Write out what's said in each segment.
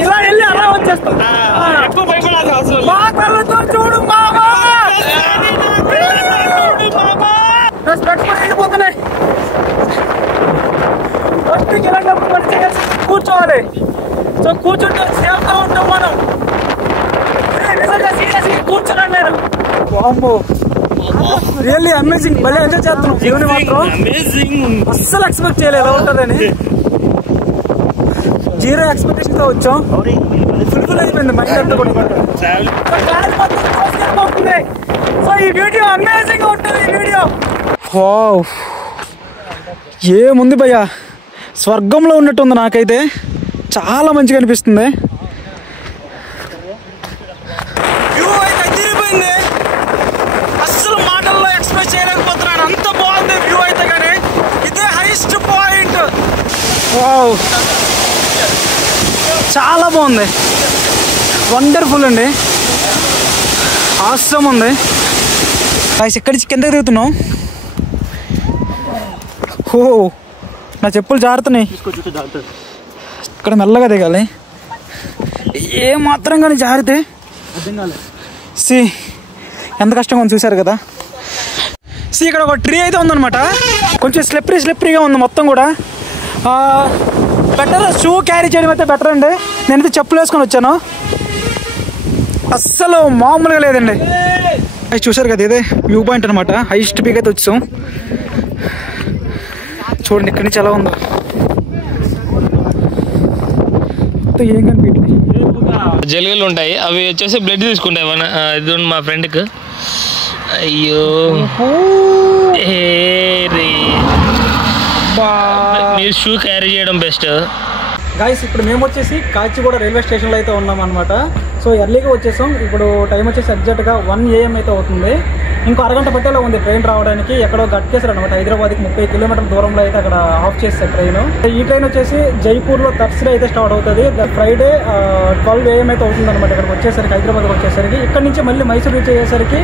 ఇలా వెళ్ళి అలా వచ్చేస్తాం. ఎక్కువ భయపడాలి అసలు. మా కళ్ళతో చూడు మామా, వెళ్ళిపోతున్నాయి. కూర్చోవాలి. సో కూర్చుంటే సేఫ్ గా ఉంటాం మనం. కూర్చున్నాను నేను. Really amazing. భలే ఎంజాయ్ చేస్తున్నాం. జీవని మాత్రం అస్సలు ఎక్స్పెక్ట్ చేయలేదు ఎలా ఉంటుందని. జీరో ఎక్స్పెక్టేషన్ తో వచ్చాం. ఫుల్ అయిపోయింది మైండ్ అంతా కూడా. సో ఈ వీడియో అమేజింగ్ ఉంటుంది. ఈ వీడియో ఏముంది భయ్యా, స్వర్గంలో ఉన్నట్టుంది. నాకైతే చాలా మంచిగా అనిపిస్తుంది. వ్యూ అయితే అదిరిపోయింది. అస్సలు మాటల్లో ఎక్స్ప్రెస్ చేయలేకపోతున్నాను, అంత బాగుంది వ్యూ అయితే. కానీ ఇదే హైయెస్ట్ పాయింట్. చాలా బాగుంది, వండర్ఫుల్ అండి, ఆసమ్ ఉంది. ఇక్కడి నుంచి కిందకి దిగుతున్నాం. ఓ నా చెప్పులు జారుతున్నాయి. ఇక్కడ మెల్లగా దిగాలి. ఏ మాత్రం కానీ జారితే సి ఎంత కష్టంగా ఉంది చూసారు కదా. సి ఇక్కడ ఒక ట్రీ అయితే ఉందన్నమాట. కొంచెం స్లిప్పరీగా ఉంది మొత్తం కూడా. బెటర్ షూ క్యారీ చేయడం అయితే బెటర్ అండి. నేనైతే చెప్పులు వేసుకొని వచ్చాను. అస్సలు మామూలుగా లేదండి. అది చూసారు కదా, ఇదే వ్యూ పాయింట్ అనమాట. హైయెస్ట్ పీక్ అయితే వచ్చాం. చూడండి ఇక్కడి నుంచి ఎలా ఉందో. ఏం కనిపించలేదు. జలుగులు ఉంటాయి, అవి వచ్చేసి బ్లడ్ తీసుకుంటాయి. ఇది మా ఫ్రెండ్కి. అయ్యో మీరు షూ క్యారీ చేయడం బెస్ట్. గైస్ ఇప్పుడు మేము వచ్చేసి కాచిగూడ రైల్వే స్టేషన్లో అయితే ఉన్నాం అనమాట. సో ఎర్లీగా వచ్చేసాం. ఇప్పుడు టైం వచ్చేసి ఎగ్జాక్ట్గా 1 AM అయితే అవుతుంది. ఇంకో అరగంట పట్టేలా ఉంది ట్రైన్ రావడానికి. ఎక్కడో గట్కేసారు అనమాట. హైదరాబాద్కి 30 కిలోమీటర్ల దూరంలో అయితే అక్కడ ఆఫ్ చేస్తారు ట్రైన్. ఈ ట్రైన్ వచ్చేసి జైపూర్లో థర్స్డే అయితే స్టార్ట్ అవుతుంది. ఫ్రైడే 12 AM అయితే అవుతుంది అనమాట. ఇక్కడికి వచ్చేసరికి, హైదరాబాద్కి వచ్చేసరికి. ఇక్కడ నుంచి మళ్ళీ మైసూర్ రీచ్ అయ్యేసరికి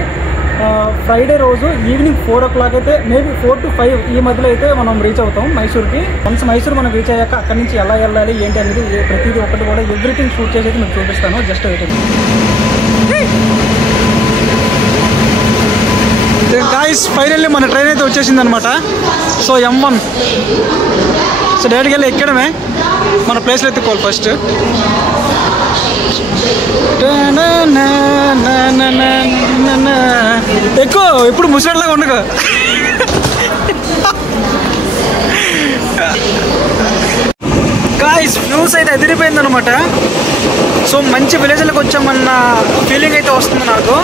ఫ్రైడే రోజు ఈవినింగ్ 4 o'clock అయితే, మేబీ 4 to 5 ఈ మధ్యలో అయితే మనం రీచ్ అవుతాం మైసూర్కి. వన్స్ మైసూర్ మనం రీచ్ అయ్యాక అక్కడి నుంచి ఎలా వెళ్ళాలి ఏంటి అనేది ప్రతిదీ ఒకటి కూడా ఎవ్రీథింగ్ షూట్ చేసి అయితే మీకు చూపిస్తాను. Just waiting. గాయ్స్ ఫైనల్లీ మన ట్రైన్ అయితే వచ్చేసింది అనమాట. So M1. సో డైరెక్ట్గా వెళ్ళి ఎక్కడమే మన ప్లేస్లో ఎత్తుకోవాలి ఫస్ట్. ఎక్కువ ఇప్పుడు ముసలిలాగా ఉండగా. గాయ్స్ వ్యూస్ అయితే ఎదిరిపోయింది అనమాట. సో మంచి విలేజ్లకు వచ్చామన్న ఫీలింగ్ అయితే వస్తుంది నాకు.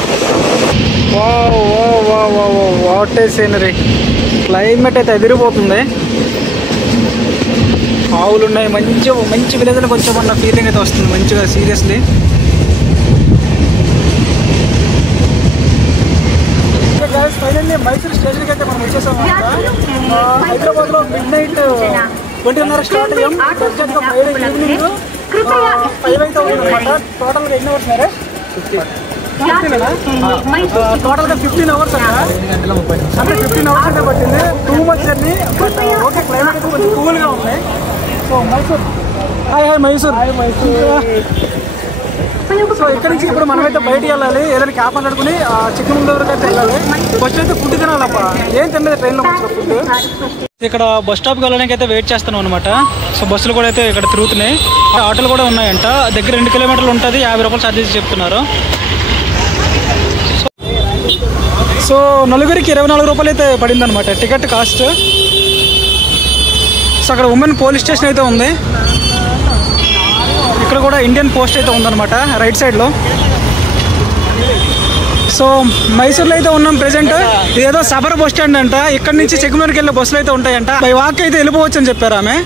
What a scenery. క్లైమేట్ అయితే ఎదిరిపోతుంది. ఆవులు ఉన్నాయి. మంచి విలేజ్లకు వచ్చామన్న ఫీలింగ్ అయితే వస్తుంది మంచిగా, సీరియస్లీ. ఫైనల్లీ మైసూర్ స్టేషన్కి అయితే మనం వచ్చేసాం అనమాట. హైదరాబాద్లో midnight 20:30 స్టార్ట్ అయ్యాం. ఎగ్జాక్ట్గా ఫ్రైడే ఈవినింగ్ 5 అయితే అవుతుంది అనమాట. టోటల్గా ఎన్ని అవర్స్ మేరే? టోటల్గా 15 hours అక్కడ. అంటే 15 hours అయితే పట్టింది. 2 months జర్నీ. ఓకే, క్లైమేట్ అయితే కొంచెం కూల్గా ఉంది. So Mysore, hi Mysore. So ఇక్కడ నుంచి ఇప్పుడు మనమైతే బయటికి వెళ్ళాలి. ఏదైనా క్యాబ్ మాట్లాడుకుని చిక్కమంగళూరుకి అయితే వెళ్ళాలి. ఫస్ట్ అయితే ఫుడ్ తినాలప్ప. ఏం తినలేదు ట్రైన్లో మంచిగా ఫుడ్. ఇక్కడ బస్ స్టాప్కి వెళ్ళడానికి అయితే వెయిట్ చేస్తున్నాం అనమాట. సో బస్సులు కూడా అయితే ఇక్కడ తిరుగుతున్నాయి. ఆటోలు కూడా ఉన్నాయంట. దగ్గర 2 kilometers ఉంటుంది. 50 రూపాయలు ఛార్జెస్ చెప్తున్నారు. సో నలుగురికి 24 రూపాయలు అయితే పడింది అనమాట టికెట్ కాస్ట్. సో అక్కడ ఉమెన్ పోలీస్ స్టేషన్ అయితే ఉంది. ఇక్కడ కూడా ఇండియన్ పోస్ట్ అయితే ఉందన్నమాట రైట్ సైడ్లో. సో మైసూర్లో అయితే ఉన్నాం ప్రెసెంట్. ఇదేదో సబర్ బస్ స్టాండ్ అంట. ఇక్కడ నుంచి చిక్కమంగళూరుకి వెళ్ళే బస్సులు అయితే ఉంటాయంట. బై వాక్ అయితే వెళ్ళిపోవచ్చు అని చెప్పారు ఆమె.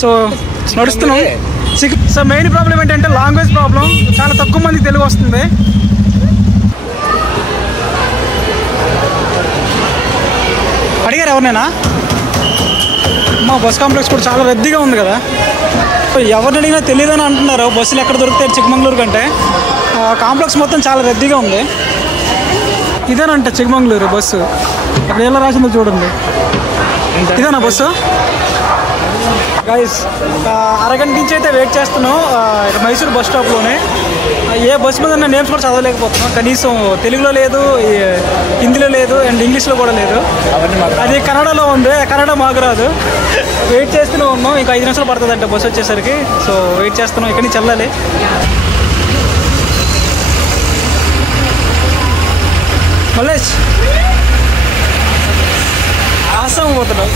సో నడుస్తున్నాం. సో మెయిన్ ప్రాబ్లం ఏంటంటే లాంగ్వేజ్ ప్రాబ్లం. చాలా తక్కువ మందికి తెలుగు వస్తుంది. అడిగారు ఎవరినైనా? మా బస్ కాంప్లెక్స్ కూడా చాలా రద్దీగా ఉంది కదా. ఎవరిని అడిగినా తెలియదని అంటున్నారు. బస్సులు ఎక్కడ దొరుకుతాయి చిక్కమంగళూరు కంటే. కాంప్లెక్స్ మొత్తం చాలా రద్దీగా ఉంది. ఇదేనంట చిక్కమంగళూరు బస్సు. అక్కడ ఎలా రాసిందో చూడండి. ఇదేనా బస్సు? గైస్ అరగంట నుంచి అయితే వెయిట్ చేస్తున్నాం ఇక్కడ మైసూర్ బస్ స్టాప్లోనే. ఏ బస్ మీద ఉన్న నేమ్స్ కూడా చదవలేకపోతున్నాం. కనీసం తెలుగులో లేదు, హిందీలో లేదు, అండ్ ఇంగ్లీష్లో కూడా లేదు. అది కన్నడలో ఉంది, కన్నడ మాకు రాదు. వెయిట్ చేస్తూనే ఉన్నాం. ఇంకా 5 నిమిషాలు పడుతుందంట బస్సు వచ్చేసరికి. సో వెయిట్ చేస్తున్నాం. ఇక్కడి నుంచి వెళ్ళాలి. మల్లేష్ ఆసం పోతున్నాం.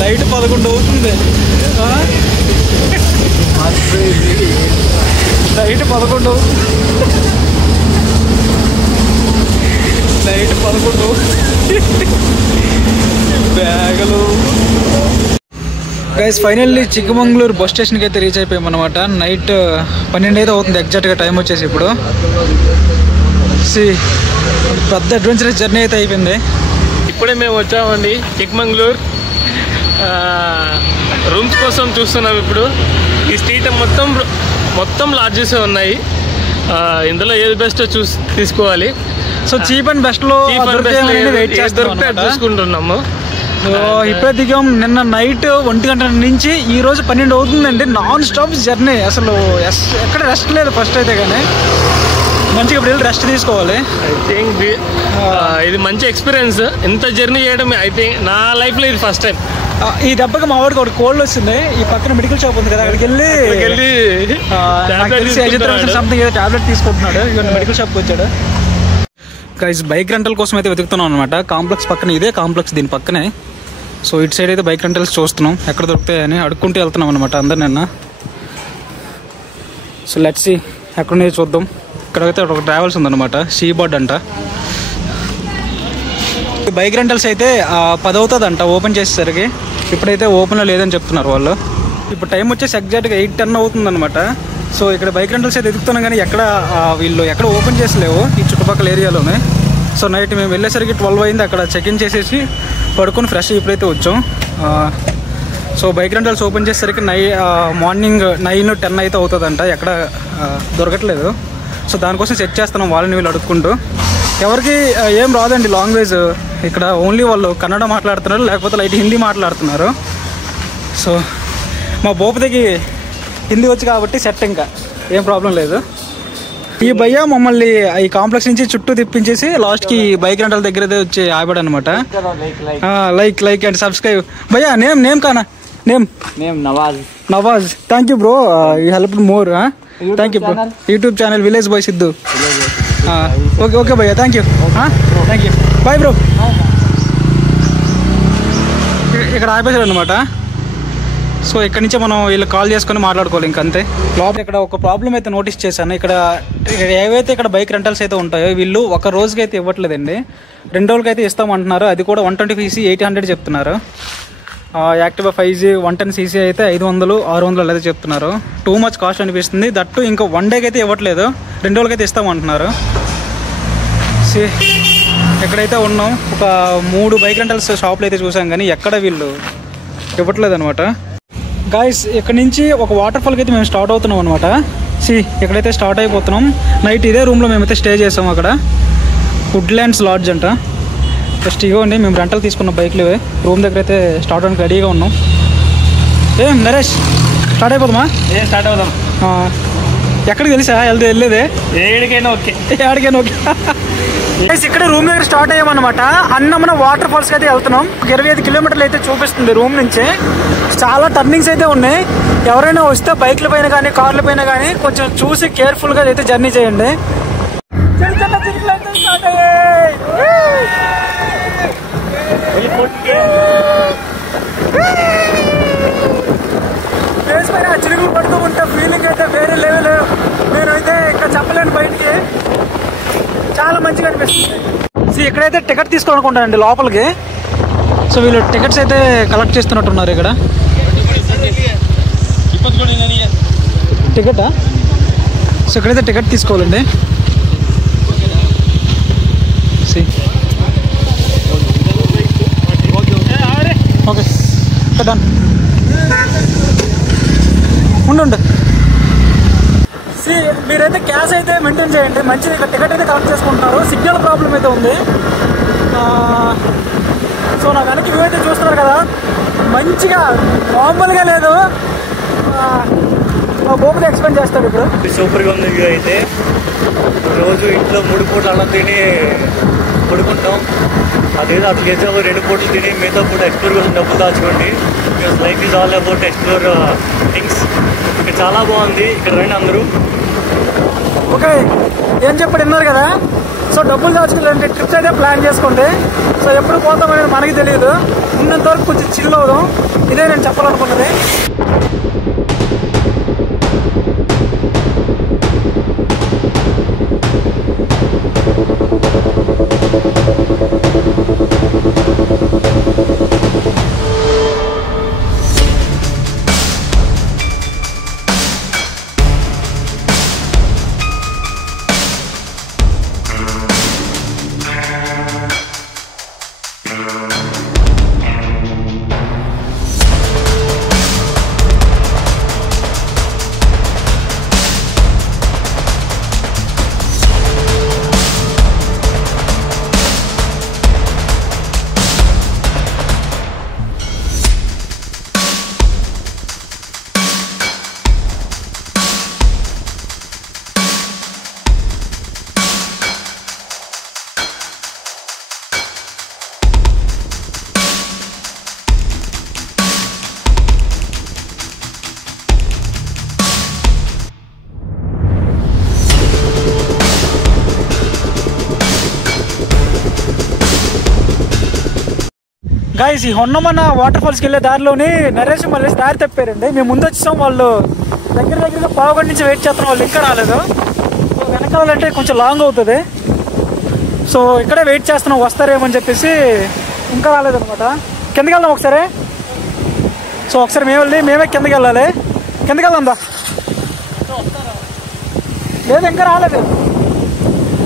నైట్ 11 అవుతుంది. నైట్ 11 బ్యాగులు. గైస్ ఫైనల్లీ చిక్కమంగళూరు బస్ స్టేషన్కి అయితే రీచ్ అయిపోయాం అనమాట. నైట్ 12 అయితే అవుతుంది ఎగ్జాక్ట్గా టైం వచ్చేసి. ఇప్పుడు పెద్ద అడ్వెంచరస్ జర్నీ అయితే అయిపోయింది. ఇప్పుడే మేము వచ్చామండి చిక్కమంగళూరు. రూమ్స్ కోసం చూస్తున్నాం ఇప్పుడు. ఈ స్ట్రీట్ మొత్తం లాడ్జెస్ ఉన్నాయి. ఇందులో ఏది బెస్ట్ తీసుకోవాలి. సో చీప్ అండ్ బెస్ట్లో దొరికితే చూసుకుంటున్నాము. సో ఇప్పుడే దిగాం. నిన్న నైట్ 1 గంట నుంచి ఈ రోజు 12 అవుతుందండి. Non stop journey. అసలు ఎక్కడ రెస్ట్ లేదు ఫస్ట్ అయితే. కానీ మంచిగా ఇప్పుడు వెళ్ళి రెస్ట్ తీసుకోవాలి. ఐ థింక్ ఇది మంచి ఎక్స్పీరియన్స్. ఇంత జర్నీ చేయడం ఐ థింక్ నా లైఫ్లో ఇది ఫస్ట్ టైం. ఈ దెబ్బకి మా వాడికి ఒకటి కోల్డ్ వచ్చింది. ఈ పక్కన మెడికల్ షాప్ ఉంది కదా, అక్కడికి వెళ్ళి సంథింగ్ ఏదో టాబ్లెట్ తీసుకుంటున్నాడు. ఇవన్నీ మెడికల్ షాప్కి వచ్చాడు. గైస్ బైక్ రెంటల్ కోసం అయితే వెతుకుతున్నాం అనమాట. కాంప్లెక్స్ పక్కన, ఇదే కాంప్లెక్స్ దీని పక్కనే. సో ఇటు సైడ్ అయితే బైక్ రెంటల్స్ చూస్తున్నాం ఎక్కడ దొరుకుతాయని. అడుక్కుంటూ వెళ్తున్నాం అనమాట అందరు నిన్న. సో లెట్స్ సీ ఎక్కడున్నాయో చూద్దాం. ఇక్కడైతే ఒక ట్రావెల్స్ ఉందన్నమాట, సీబర్డ్ అంట. బైక్ రెంటల్స్ అయితే 10 అవుతుందంట ఓపెన్ చేసేసరికి. ఇప్పుడైతే ఓపెన్లో లేదని చెప్తున్నారు వాళ్ళు. ఇప్పుడు టైం వచ్చేసి ఎగ్జాక్ట్గా 8:10 అవుతుందన్నమాట. సో ఇక్కడ బైక్ రెంటల్స్ అయితే ఎదుగుతున్నాం కానీ వీళ్ళు ఎక్కడ ఓపెన్ చేసలేవు ఈ చుట్టుపక్కల ఏరియాలోనే. సో నైట్ మేము వెళ్ళేసరికి 12 అయింది. అక్కడ చెక్ ఇన్ చేసేసి పడుకొని ఫ్రెష్ ఇప్పుడైతే వచ్చాం. సో బైక్ రెంటల్స్ ఓపెన్ చేసేసరికి మార్నింగ్ 9-10 అయితే అవుతుందంట. ఎక్కడ దొరకట్లేదు. సో దానికోసం చెక్ చేస్తున్నాం వాళ్ళని వీళ్ళు అడుక్కుంటూ. ఎవరికి ఏం రాదండి లాంగ్వేజ్. ఇక్కడ ఓన్లీ వాళ్ళు కన్నడ మాట్లాడుతున్నారు, లేకపోతే లైట్ హిందీ మాట్లాడుతున్నారు. సో మా భూపతికి హిందీ వచ్చి కాబట్టి సెట్, ఇంకా ఏం ప్రాబ్లం లేదు. ఈ భయ్య మమ్మల్ని ఈ కాంప్లెక్స్ నుంచి చుట్టూ తిప్పించేసి లాస్ట్కి బైక్ రెంటల్ దగ్గర వచ్చి ఆపాడు అనమాట. లైక్ అండ్ సబ్స్క్రైబ్ భయ్యా. నేమ్ కానా name Nawaz. Thank you bro, you help more. Thank you bro. YouTube channel village boy Siddhu. Okay భయ్యా, థ్యాంక్ యూ. Bye bro. ఇక్కడ ఆపేశాడు అనమాట. సో ఇక్కడ నుంచి మనం వీళ్ళు కాల్ చేసుకొని మాట్లాడుకోవాలి ఇంకంతే. లోపల ఇక్కడ ఒక ప్రాబ్లం అయితే నోటీస్ చేశాను. ఇక్కడ ఏవైతే ఇక్కడ బైక్ రెంటల్స్ అయితే ఉంటాయో వీళ్ళు ఒక రోజుకి అయితే ఇవ్వట్లేదండి, 2 రోజులకి అయితే ఇస్తామంటున్నారు. అది కూడా 125cc 800 చెప్తున్నారు. యాక్టివా 5G 110cc అయితే 500, 600 అయితే చెప్తున్నారు. టూ మచ్ కాస్ట్ అనిపిస్తుంది. దట్టు ఇంకా 1 డేకి అయితే ఇవ్వట్లేదు, 2 రోజులకి అయితే ఇస్తామంటున్నారు. ఎక్కడైతే ఉన్నాం ఒక 3 బైక్ రెంటల్స్ షాప్లు అయితే చూసాం కానీ ఎక్కడ వీళ్ళు ఇవ్వట్లేదు అనమాట. గాయస్ ఇక్కడ నుంచి ఒక వాటర్ ఫాల్కి అయితే మేము స్టార్ట్ అవుతున్నాం అనమాట. ఇక్కడైతే స్టార్ట్ అయిపోతున్నాం. నైట్ ఇదే రూమ్లో మేమైతే స్టే చేసాం. అక్కడ వుడ్లాండ్స్ లాడ్జ్ అంట. జస్ట్ ఇవ్వండి మేము రెంటల్ తీసుకున్న బైక్లు రూమ్ దగ్గర అయితే స్టార్ట్ అవడానికి రెడీగా ఉన్నాం. ఏం నరేష్ స్టార్ట్ అయిపోదామా? స్టార్ట్ అవుదాం. ఎక్కడికి తెలుసా వెళ్ళేదే? ఏడికైనా ఓకే. ఇక్కడ రూమ్ దగ్గర స్టార్ట్ అయ్యామన్నమాట. అన్నమన వాటర్ ఫాల్స్కి అయితే వెళ్తున్నాం. 25 కిలోమీటర్లు అయితే చూపిస్తుంది రూమ్ నుంచి. చాలా టర్నింగ్స్ అయితే ఉన్నాయి. ఎవరైనా వస్తే బైక్ల పైన కానీ కార్ల పైన కానీ కొంచెం చూసి కేర్ఫుల్గా అయితే జర్నీ చేయండి. ఫేస్ పైన చిరుగులు పడుతూ ఉంటే ఫీలింగ్ అయితే వేరే లెవెల్. నేనైతే ఇక్కడ చెప్పలేను బయటికి. చాలా మంచిగా అనిపిస్తుంది. ఇక్కడైతే టికెట్ తీసుకోవాలనుకుంటానండి లోపలికి. సో వీళ్ళు టికెట్స్ అయితే కలెక్ట్ చేస్తున్నట్టున్నారు ఇక్కడ. టికెటా? సో ఇక్కడైతే టికెట్ తీసుకోవాలండి. Okay done. ఉండు మీరైతే క్యాష్ అయితే మెయింటైన్ చేయండి, మంచిది. టికెట్ అయితే కలెక్ట్ చేసుకుంటున్నారు. సిగ్నల్ ప్రాబ్లం అయితే ఉంది. సో నా వెనక్కి వ్యూ అయితే చూస్తున్నారు కదా, మంచిగా మామూలుగా లేదు. గోపులు ఎక్స్ప్లెయిన్ చేస్తాడు ఇప్పుడు. సూపర్గా ఉంది వ్యూ అయితే. రోజు ఇంట్లో 3 పూటలు అన్నం తిని పడుకుంటాం, అదేదో అట్లా చేసే 2 పూటలు తిని మిగతా పూట ఎక్స్ప్లోర్ కోసం డబ్బులు దాచుకోండి. Because life is all about explore things. ఇక్కడ చాలా బాగుంది, ఇక్కడ రండి అందరూ. ఓకే, ఏం చెప్పాడు విన్నారు కదా. సో డబ్బులు దాచుకోవాలంటే ట్రిప్స్ అయితే ప్లాన్ చేసుకోండి. సో ఎప్పుడు పోతాం అనేది మనకి తెలియదు. ఉన్నంత వరకు కొంచెం చిల్ అవుదాం, ఇదే నేను చెప్పాలనుకున్నది. గైస్, ఈ హొన్నమన్న వాటర్ ఫాల్స్కి వెళ్ళే దారిలోని నరేష్ మళ్ళీ దారి తప్పారండి. మేము ముందు వచ్చాం, వాళ్ళు దగ్గరగా పావుగంట నుంచి వెయిట్ చేస్తున్నాం, వాళ్ళు ఇంకా రాలేదు. వెనకాలంటే కొంచెం లాంగ్ అవుతుంది. సో ఇక్కడే వెయిట్ చేస్తున్నాం, వస్తారేమని చెప్పేసి. ఇంకా రాలేదనమాట. కిందకి వెళ్దాం ఒకసారి. సో ఒకసారి మేమే కిందకి వెళ్ళాలి. కిందకి వెళ్దాందా? లేదు, ఇంకా రాలేదు.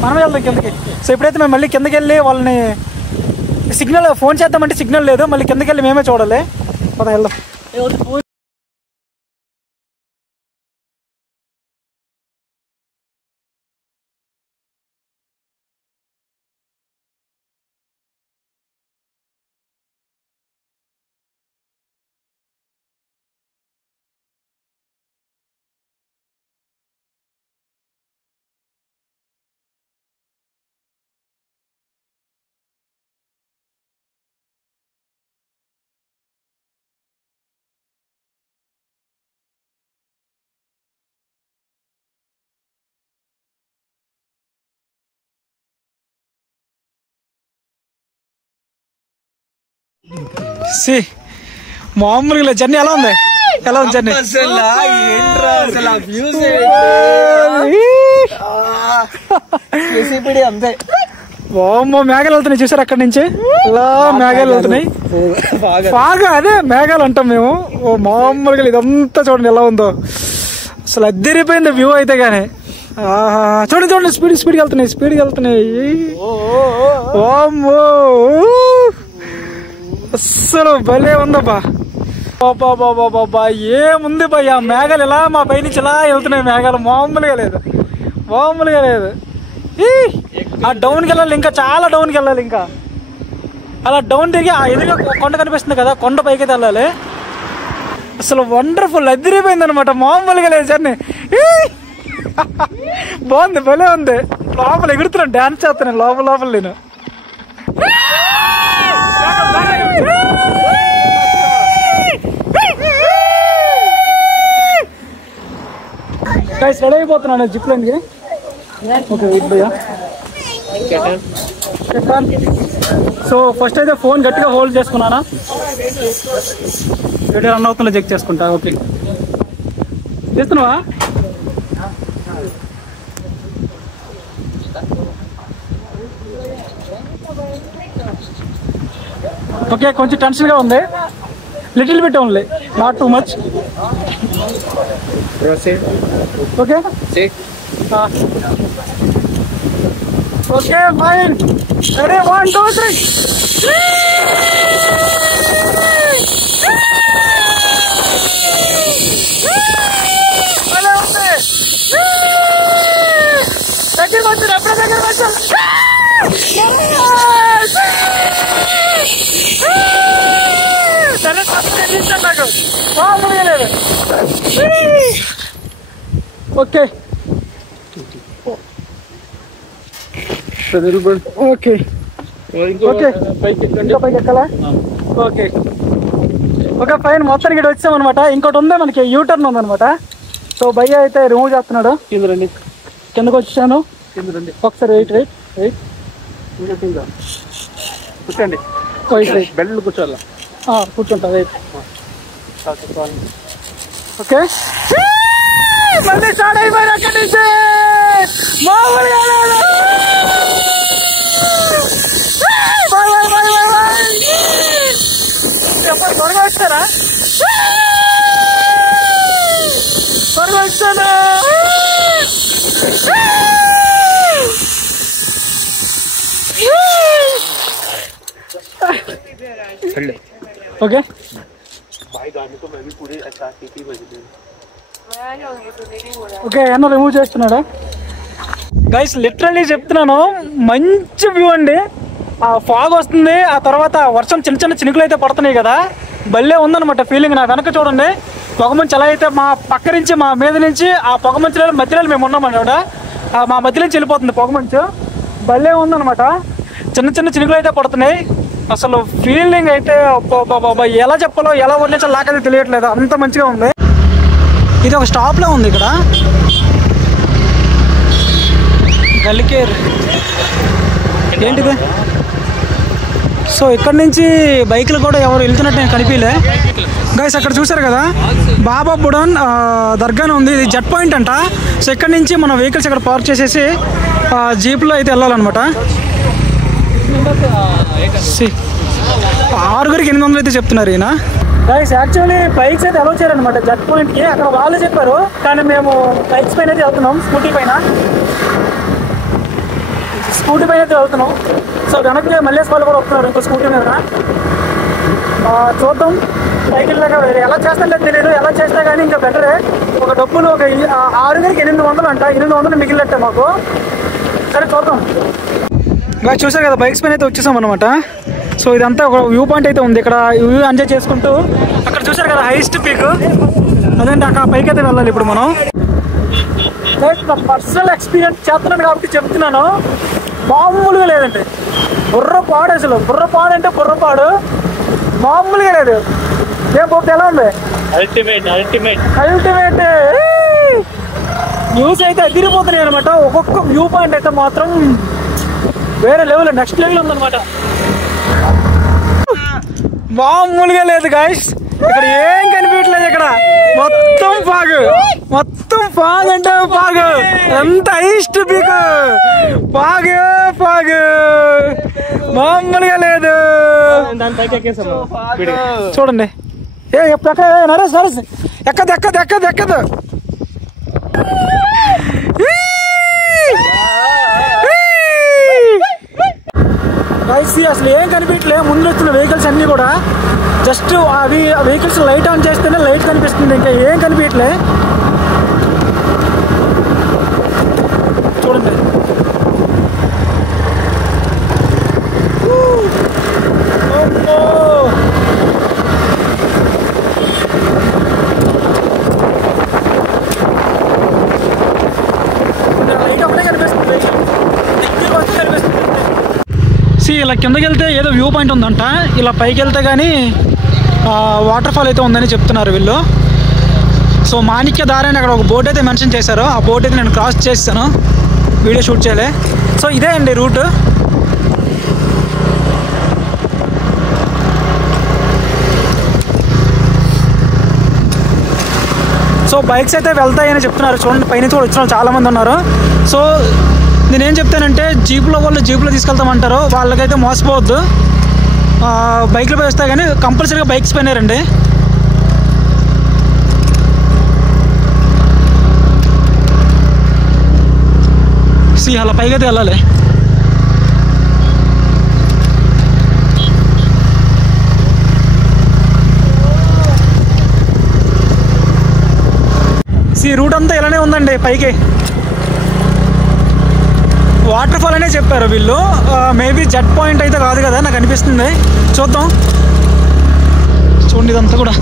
మనమే వెళ్దాం కిందకి. సో ఇప్పుడైతే మేము మళ్ళీ కిందకి వెళ్ళి వాళ్ళని సిగ్నల్ ఫోన్ చేద్దామంటే సిగ్నల్ లేదు, మళ్ళీ కిందకి వెళ్ళి మేమే చూడాలి. పద వెళ్దాం. మామూలుగా జర్నీ ఎలా ఉంది? జర్నీ అంతే. మేఘాలు వెళ్తున్నాయి చూసారు, అక్కడి నుంచి అలా మేఘాలు వెళ్తున్నాయి. బాగా అదే మేఘాలు అంటాం మేము. మామూలుగా ఇదంతా చూడండి ఎలా ఉందో. అసలు అద్దరిపోయింది వ్యూ అయితే. గానీ చూడండి స్పీడ్గా వెళ్తున్నాయి. అస్సలు భలే ఉందబ్బా. బాబా ఏముంది భయ్యా, మేఘాలు ఇలా మా పై నుంచి ఇలా వెళ్తున్నాయి. మేఘాలు మామూలుగా లేదు. ఆ డౌన్కి వెళ్ళాలి, ఇంకా చాలా డౌన్కి వెళ్ళాలి. ఇంకా అలా డౌన్ తిరిగి ఎదురుగా కొండ కనిపిస్తుంది కదా, కొండ పైకి అయితే వెళ్ళాలి. అసలు వండర్ఫుల్, అదిరిపోయింది అనమాట. మామూలుగా లేదు జర్నీ. బాగుంది, భలే ఉంది. లోపల ఎగురుతున్నాను, డాన్స్ చేస్తున్నాను లోపల నేను. రెడీ అయిపోతున్నాను జిప్ లైన్కి. ఓకే వెయిట్ భయ్యా. సో ఫస్ట్ అయితే ఫోన్ గట్టిగా హోల్డ్ చేసుకున్నానా, రన్ అవుతుందో చెక్ చేసుకుంటా. ఓకే చేస్తున్నావా? ఓకే, కొంచెం టెన్షన్గా ఉంది. Little bit only, not too much. Okay okay fine. Ready 1 2 3. Hello, okay okay okay పైకి ఎక్కాలా? Okay okay fine. మొత్తానికి ఇక్కడ వచ్చామన్నమాట. ఇంకోటి ఉంది మనకి యూటర్న్ ఉందన్నమాట. సో భయ్య అయితే రిమూవ్ చేస్తున్నాడు. కిందకు వచ్చాను. ఒకసారి వెయిట్ కూర్చోండి. బెల్ట్ కూర్చోాలా? కూర్చుంటా. వెయిట్. ఓకే మళ్ళీ స్టార్ట్ అయిపోయిన అక్కడి నుంచి మామూలుగా త్వరగా వచ్చారా? త్వరగా వచ్చాను. ఓకే ఓకే అన్న రిమూవ్ చేస్తున్నాడా? గైస్ లిటరల్లీ చెప్తున్నాను, మంచి వ్యూ అండి. ఆ ఫాగ్ వస్తుంది, ఆ తర్వాత వర్షం చిన్న చిన్న చినుకులు అయితే పడుతున్నాయి కదా, భలే ఉందన్నమాట ఫీలింగ్. నా వెనక చూడండి పొగమంచు ఎలా అయితే మా పక్క నుంచి మా మీద నుంచి ఆ పొగమంచులో మధ్యలో మేము ఉన్నామన్నమాట. మా మధ్య నుంచి వెళ్ళిపోతుంది పొగమంచు. భలే ఉందన్నమాట. చిన్న చిన్న చినుకులు అయితే పడుతున్నాయి. అసలు ఫీలింగ్ అయితే ఎలా చెప్పాలో ఎలా వర్ణించాలో నాకైతే తెలియట్లేదు, అంత మంచిగా ఉంది. ఇది ఒక స్టాప్లో ఉంది ఇక్కడ, గల్లికేర్ ఏంటిది. సో ఇక్కడ నుంచి బైక్లు కూడా ఎవరు వెళ్తున్నట్టు నేను కనిపించలే గైస్. అక్కడ చూసారు కదా బాబా బుడాన్ దర్గానే ఉంది. ఇది జెట్ పాయింట్ అంట. సో ఇక్కడ నుంచి మన వెహికల్స్ ఇక్కడ పార్క్ చేసేసి జీప్లో అయితే వెళ్ళాలన్నమాట. 6గురికి 800 అయితే చెప్తున్నారు ఈయన. గైస్ యాక్చువల్లీ బైక్స్ అయితే అలౌ చేయాలన్నమాట జెట్ పాయింట్కి. అక్కడ వాళ్ళు చెప్పారు, కానీ మేము బైక్స్ పైన అయితే వెళ్తున్నాం. స్కూటీ పైన అయితే వెళ్తున్నాం. సో వెనక్కి మల్లేష్ వాళ్ళు కూడా వస్తున్నారు ఇంకో స్కూటీ మీద. చూద్దాం సైకిల్ లాగా ఎలా చేస్తాను తెలియదు. ఎలా చేస్తే కానీ ఇంకా బెటరే. ఒక డబ్బులు ఒక 6గురికి 800 అంట. 800 మిగిలినట్టే మాకు. సరే చూద్దాం. గైస్ చూసారు కదా బైక్స్ పైన అయితే వచ్చేసాం అనమాట. సో ఇదంతా ఒక వ్యూ పాయింట్ అయితే ఉంది. ఇక్కడ వ్యూ ఎంజాయ్ చేసుకుంటూ అక్కడ చూసారు కదా హైయెస్ట్ పీక్, అదండి. అక్కడ పైకి అయితే వెళ్ళాలి ఇప్పుడు మనం. నా పర్సనల్ ఎక్స్పీరియన్స్ చేస్తున్నాను కాబట్టి చెప్తున్నాను, మామూలుగా లేదండి. బుర్రపాడు, అసలు బుర్రపాడు అంటే బుర్రపాడు, మామూలుగా లేదు. ఏం పోతే ఎలా ఉంది? అల్టిమేట్ న్యూస్ అయితే అదిరిపోతున్నాయి అనమాట. ఒక్కొక్క వ్యూ పాయింట్ అయితే మాత్రం వేరే లెవెల్, నెక్స్ట్ లెవెల్ ఉందన్నమాట. మామూలుగా లేదు గాయస్. ఇక్కడ ఏం కనిపించలేదు. ఇక్కడ మొత్తం ఫాగ్ అంటే ఫాగ్. ఎంత హైయెస్ట్ పీక్, ఫాగ్ మామూలుగా లేదు. చూడండి నరేష్ ఎక్కదు. అసలు ఏం కనిపించలే. ముందు వస్తున్న వెహికల్స్ అన్నీ కూడా జస్ట్ అవి వెహికల్స్ లైట్ ఆన్ చేస్తేనే లైట్ కనిపిస్తుంది, ఇంకా ఏం కనిపించలే. చూడండి లైట్ ఒకటే కనిపిస్తుంది, కనిపిస్తుంది. ఇలా కిందకి వెళ్తే ఏదో వ్యూ పాయింట్ ఉందంట. ఇలా పైకి వెళ్తే కానీ వాటర్ ఫాల్ అయితే ఉందని చెప్తున్నారు వీళ్ళు. సో మాణిక్య దారి అని అక్కడ ఒక బోర్డు అయితే మెన్షన్ చేశారు. ఆ బోర్డు అయితే నేను క్రాస్ చేస్తాను, వీడియో షూట్ చేయలే. సో ఇదే అండి రూట్. సో బైక్స్ అయితే వెళ్తాయని చెప్తున్నారు. చూడండి పైనుంచి కూడా వచ్చిన వాళ్ళు చాలామంది ఉన్నారు. సో నేనేం చెప్తానంటే జీప్లో వాళ్ళు జీప్లో తీసుకెళ్తామంటారు, వాళ్ళకైతే మోసపోవద్దు. బైక్లో పోయి వస్తే కానీ కంపల్సరీగా బైక్స్ పైన రండి. అలా పైకి అయితే వెళ్ళాలి. రూట్ అంతా ఇలానే ఉందండి పైకి. వాటర్ ఫాల్ అనే చెప్పారు వీళ్ళు. మేబీ జెట్ పాయింట్ అయితే కాదు కదా నాకు అనిపిస్తుంది. చూద్దాం. చూడండి ఇదంతా కూడా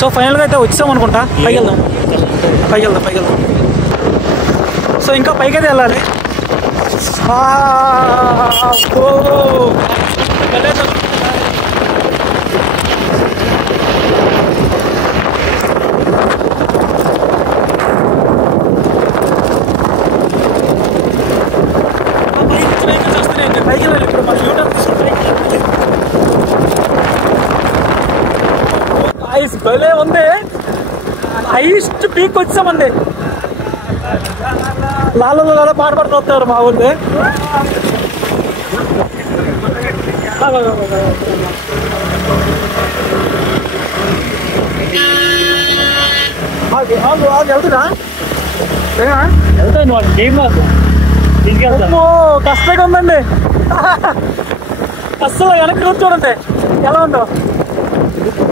సో ఫైనల్గా అయితే వచ్చాం అనుకుంటా. పైకి వెళ్దాం. సో ఇంకా పైకి అయితే వెళ్ళాలి. పైకి వెళ్ళాలి ఇప్పుడు మన యూటర్న్ తీసుకుని ఐస్ భలే ఉంది. హైయెస్ట్ పీక్ వచ్చామండి. లాల పాట పడుతున్నారు మా ఊళ్ళో. వెళ్తున్నా కష్టంగా ఉందండి. అస్సలు వెనక్కి చూడండి ఎలా ఉందో.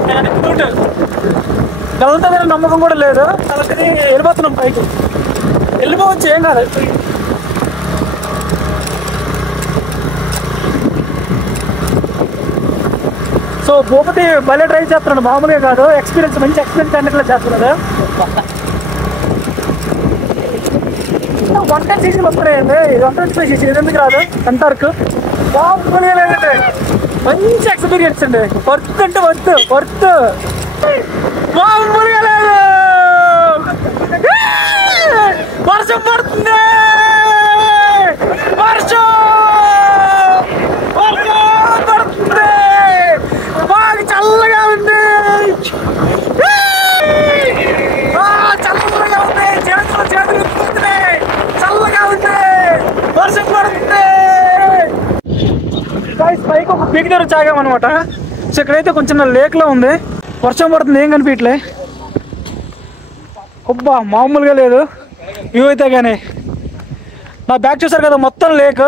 వెనక్కి చూడు వెళ్తుందని నమ్మకం కూడా లేదు. అలాగే వెళ్ళిపోతున్నాం పైకి. వెళ్ళిపోవచ్చు, ఏం కాదు. సో భూపతి భలే డ్రైవ్ చేస్తున్నాడు, మామూలుగా కాదు. ఎక్స్పీరియన్స్, మంచి ఎక్స్పీరియన్స్ అన్నట్లా చేస్తున్నాడు. 110cc వస్తున్నాయండి. 125cc ఇది ఎందుకు రాదు అంటారు. మామూలుగా లేదండి, మంచి ఎక్స్పీరియన్స్ అండి. వర్త్ అంటే వర్త్ మామూలుగా లేదు. వర్షం పడుతుంది, వర్షం పడుతుంది, బాగా చల్లగా ఉంది. చల్లగా ఉంది, చేతులు ఎత్తుకుంటున్నాయి. చల్లగా ఉంది, వర్షం పడుతుంది. పైకి ఒక పీక్ దగ్గర చాగామన్నమాట. సో ఇక్కడైతే కొంచెం లేక్ లో ఉంది. వర్షం పడుతుంది, ఏం కనిపించట్లే. అబ్బా మామూలుగా లేదు వ్యూ అయితే. కానీ నా బ్యాగ్ చూసారు కదా, మొత్తం లేక్.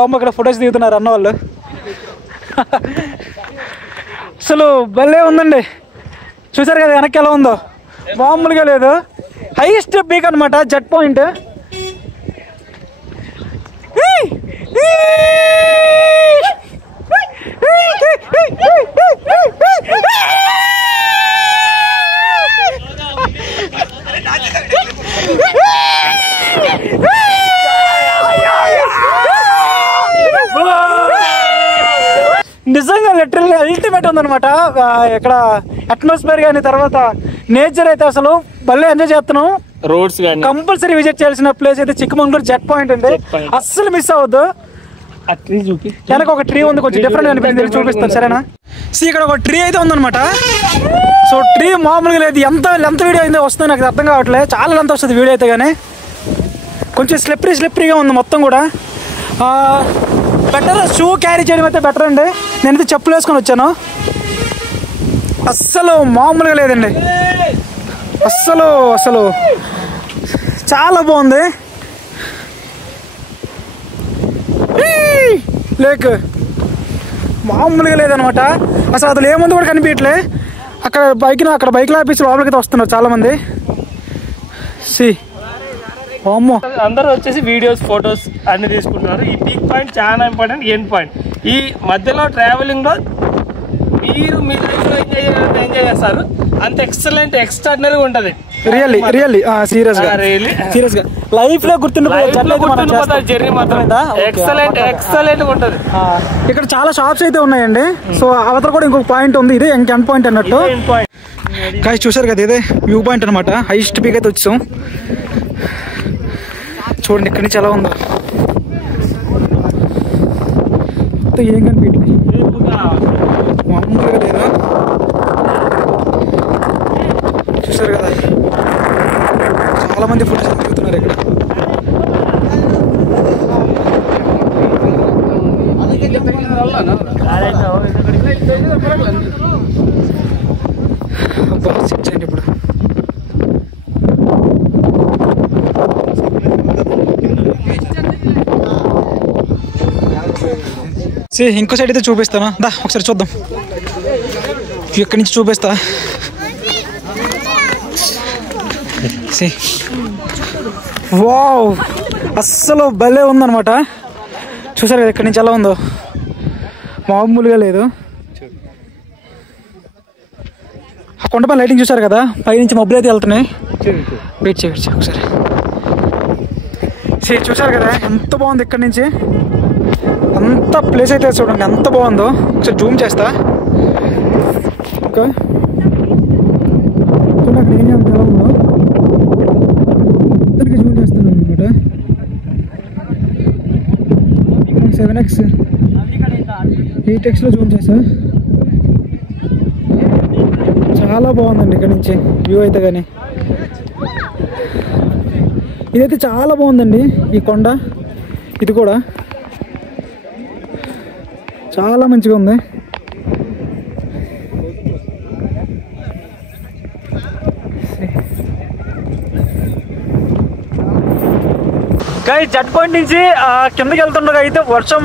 అమ్మ ఇక్కడ ఫొటోస్ దిగుతున్నారు అన్న వాళ్ళు. అసలు భలే ఉందండి. చూసారు కదా వెనక్కి ఎలా ఉందో, మామూలుగా లేదు. హైయెస్ట్ పీక్ అనమాట, జెట్ పాయింట్. నిజంగా లిటరల్లీ అల్టిమేట్ ఉందన్నమాట. ఇక్కడ అట్మాస్ఫియర్ కానీ తర్వాత నేచర్ అయితే అసలు భలే ఎంజాయ్ చేస్తున్నాం. రోడ్స్ కానీ కంపల్సరీ విజిట్ చేయాల్సిన ప్లేస్ అయితే చిక్కమంగళూరు జెట్ పాయింట్ అండి. అస్సలు మిస్ అవ్వద్దు. వెనక ఒక ట్రీ ఉంది, కొంచెం డిఫరెంట్ అనిపించింది, చూపిస్తాను సరేనా. ఇక్కడ ఒక ట్రీ అయితే ఉందన్నమాట. సో ట్రీ మామూలుగా లేదు. ఎంత వీడియో అయితే వస్తుందో నాకు అర్థం కావట్లేదు. చాలా లెంత్ వస్తుంది వీడియో అయితే. కానీ కొంచెం స్లిప్పరీగా ఉంది మొత్తం కూడా. బెటర్ షూ క్యారీ చేయడం అయితే బెటర్ అండి. నేనైతే చెప్పులు వేసుకొని వచ్చాను. అస్సలు మామూలుగా లేదండి. అస్సలు చాలా బాగుంది లేక్. మామూలుగా లేదనమాట. అసలు ఏముంది కూడా కనిపించట్లే. అక్కడ బైక్లో ఆపేసి లోపలికి వస్తున్నారు చాలా మంది. అమ్మో, అందరూ వచ్చేసి వీడియోస్, ఫొటోస్ అన్ని తీసుకుంటున్నారు. ఈ పీక్ పాయింట్ చాలా ఇంపార్టెంట్, ఎండ్ పాయింట్. ఈ మధ్యలో ట్రావెలింగ్ లో మీరు మీ లైఫ్ లో ఎంజాయ్ చేస్తారు. అంత ఎక్సలెంట్, ఎక్స్ట్రాడినరీ ఉంటది. రియల్లీ సీరియస్ గా లైఫ్ లో గుర్తుండిపోతారు. జర్నీ మాత్రం ఎక్సలెంట్ ఉంటది. ఇక్కడ చాలా షాప్స్ అయితే ఉన్నాయండి. సో అవతల కూడా ఇంకొక పాయింట్ ఉంది. ఇదే ఎండ్ పాయింట్ అన్నట్టు. కాయ చూసారు కదా, ఇదే వ్యూ పాయింట్ అనమాట. హైయెస్ట్ పీక్ అయితే వచ్చాం. చూడండి ఇక్కడి నుంచి ఎలా ఉందో. ఏం కనిపించలేదు, మామూలుగా లేదా. చూసారు కదా, చాలా మంది ఫోటోస్ దిగుతున్నారు ఇక్కడ. సెట్ చేయండి ఇప్పుడు. ఇంకో సైడ్ అయితే చూపిస్తాను, దా ఒకసారి చూద్దాం. ఇక్కడి నుంచి చూపిస్తా. వావ్, అస్సలు భలే ఉందన్నమాట. చూసారు కదా ఇక్కడి నుంచి ఎలా ఉందో, మామూలుగా లేదు. ఆ కొండపై లైటింగ్ చూసారు కదా, పైనుంచి మబ్బులు అయితే వెళ్తున్నాయి. వెయిట్ చేయి ఒకసారి. చూసారు కదా ఎంత బాగుంది ఇక్కడి నుంచి, అంత ప్లేస్ అయితే చూడండి ఎంత బాగుందో. ఒకసారి జూమ్ చేస్తా. ఓకే, చూడండి అక్కడ ఏం చేయాలి, ఎలా ఉందో ఇద్దరికి జూమ్ చేస్తాను అనమాట. 7x 8xలో జూమ్ చేసా. చాలా బాగుందండి ఇక్కడ నుంచి వ్యూ అయితే. కానీ ఇదైతే చాలా బాగుందండి, ఈ కొండ ఇది కూడా చాలా మంచిగా ఉంది. గాయస్ జట్ పాయింట్ నుంచి కిందకి వెళ్తుండగా అయితే వర్షం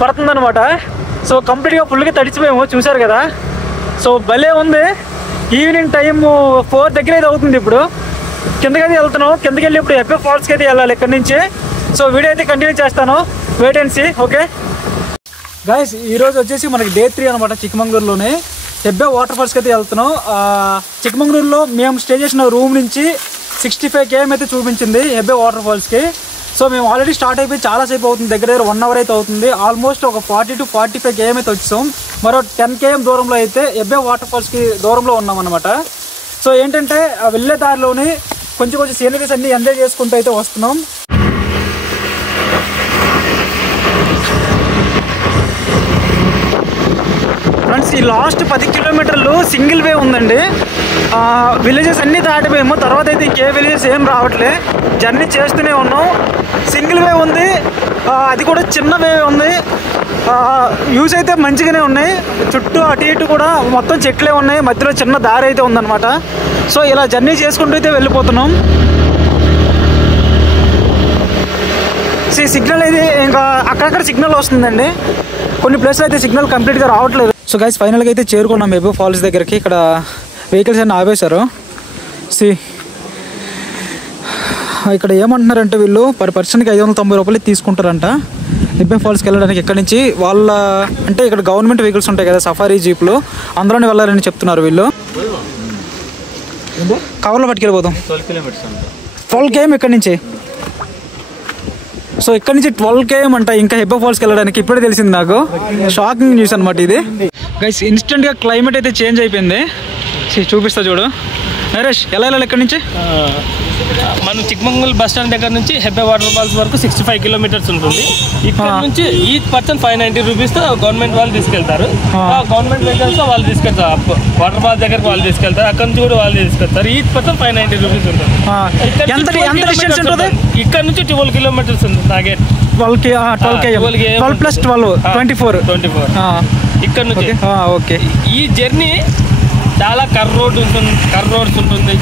పడుతుందన్నమాట. సో కంప్లీట్గా ఫుల్గా తడిచిపోయాము, చూసారు కదా. సో భలే ఉంది. ఈవినింగ్ టైం 4 దగ్గర అయితే అవుతుంది. ఇప్పుడు కిందకైతే వెళ్తున్నాం. కిందకి వెళ్ళి ఇప్పుడు ఎఫ్ఏ ఫాల్స్కి అయితే వెళ్ళాలి ఇక్కడ నుంచి. సో వీడియో అయితే కంటిన్యూ చేస్తాను, wait and see. Okay guys, ఈరోజు వచ్చేసి మనకి డే 3 అనమాట. చిక్కమంగళూరులోనే ఎబ్బే వాటర్ ఫాల్స్కి అయితే వెళ్తున్నాం. చిక్కమంగళూరులో మేము స్టే చేసిన రూమ్ నుంచి 65 km అయితే చూపించింది ఎబ్బే వాటర్ ఫాల్స్కి. సో మేము ఆల్రెడీ స్టార్ట్ అయిపోయి చాలాసేపు అవుతుంది, దగ్గర 1 hour అయితే అవుతుంది. ఆల్మోస్ట్ ఒక 40 to 45 km అయితే వచ్చాం. మరో 10 km దూరంలో అయితే ఎబ్బే వాటర్ ఫాల్స్కి దూరంలో ఉన్నాం అనమాట. సో ఏంటంటే వెళ్ళే దారిలోని కొంచెం సీనరీస్ అన్ని ఎంజాయ్ చేసుకుంటూ అయితే వస్తున్నాం. ఫ్రెండ్స్, ఈ లాస్ట్ 10 kilometers సింగిల్ వే ఉందండి. విలేజెస్ అన్నీ దాటిపోయాము. తర్వాత అయితే ఇంకే విలేజెస్ ఏం రావట్లే. జర్నీ చేస్తూనే ఉన్నాం. సింగిల్ వే ఉంది, అది కూడా చిన్న వే ఉంది. వ్యూస్ అయితే మంచిగానే ఉన్నాయి. చుట్టూ అటు ఇటు కూడా మొత్తం చెట్లే ఉన్నాయి. మధ్యలో చిన్న దారి అయితే ఉందన్నమాట. సో ఇలా జర్నీ చేసుకుంటూ అయితే వెళ్ళిపోతున్నాం. సిగ్నల్ అయితే ఇంకా అక్కడక్కడ సిగ్నల్ వస్తుందండి. కొన్ని ప్లేస్లో అయితే సిగ్నల్ కంప్లీట్గా రావట్లేదు. సో గైస్, ఫైనల్గా అయితే చేరుకున్నాం ఎబ్బే ఫాల్స్ దగ్గరికి. ఇక్కడ వెహికల్స్ అన్నీ ఆపేశారు. ఇక్కడ ఏమంటున్నారంటే వీళ్ళు పర్ పర్సన్కి 590 రూపాయలు తీసుకుంటారంట ఎబ్బే ఫాల్స్కి వెళ్ళడానికి. ఇక్కడ నుంచి వాళ్ళ అంటే ఇక్కడ గవర్నమెంట్ వెహికల్స్ ఉంటాయి కదా, సఫారీ జీప్లు, అందులోనే వెళ్ళాలని చెప్తున్నారు వీళ్ళు. కవర్లో పట్టుకెళ్ళిపోతాం. 12 km ఇక్కడ నుంచి. సో ఇక్కడ నుంచి 12 km అంట ఇంకా ఎబ్బే ఫాల్స్కి వెళ్ళడానికి. ఇప్పుడే తెలిసింది నాకు, షాకింగ్ న్యూస్ అనమాట ఇది. గైస్, ఇన్స్టెంట్గా క్లైమేట్ అయితే చేంజ్ అయిపోయింది. చూపిస్తా చూడు నరేష్, ఎలా వెళ్ళాలి ఇక్కడ నుంచి? మనం చిక్కమంగళూరు బస్ స్టాండ్ దగ్గర నుంచి హెబ్బే వాటర్ ఫాల్స్ వరకు 65 kilometers ఉంటుంది. ఇక్కడ నుంచి ఈచ్ పర్సన్ 590 rupees తో గవర్నమెంట్ వాళ్ళు తీసుకెళ్తారు. గవర్నమెంట్ వెహికల్స్ తో వాళ్ళు తీసుకెళ్తారు. వాటర్ ఫాల్స్ దగ్గరకు వాళ్ళు తీసుకెళ్తారు. అక్కడ నుంచి కూడా వాళ్ళు తీసుకెళ్తారు. ఈచ్ పర్సన్ 590 rupees ఉంటుంది. ఇక్కడ నుంచి 12 kilometers ఉంటుంది. టార్గెట్ 12 plus 12 24 ఇక్కడ నుంచి. ఓకే, ఈ జర్నీ చాలా రోడ్స్ ఉంటుంది.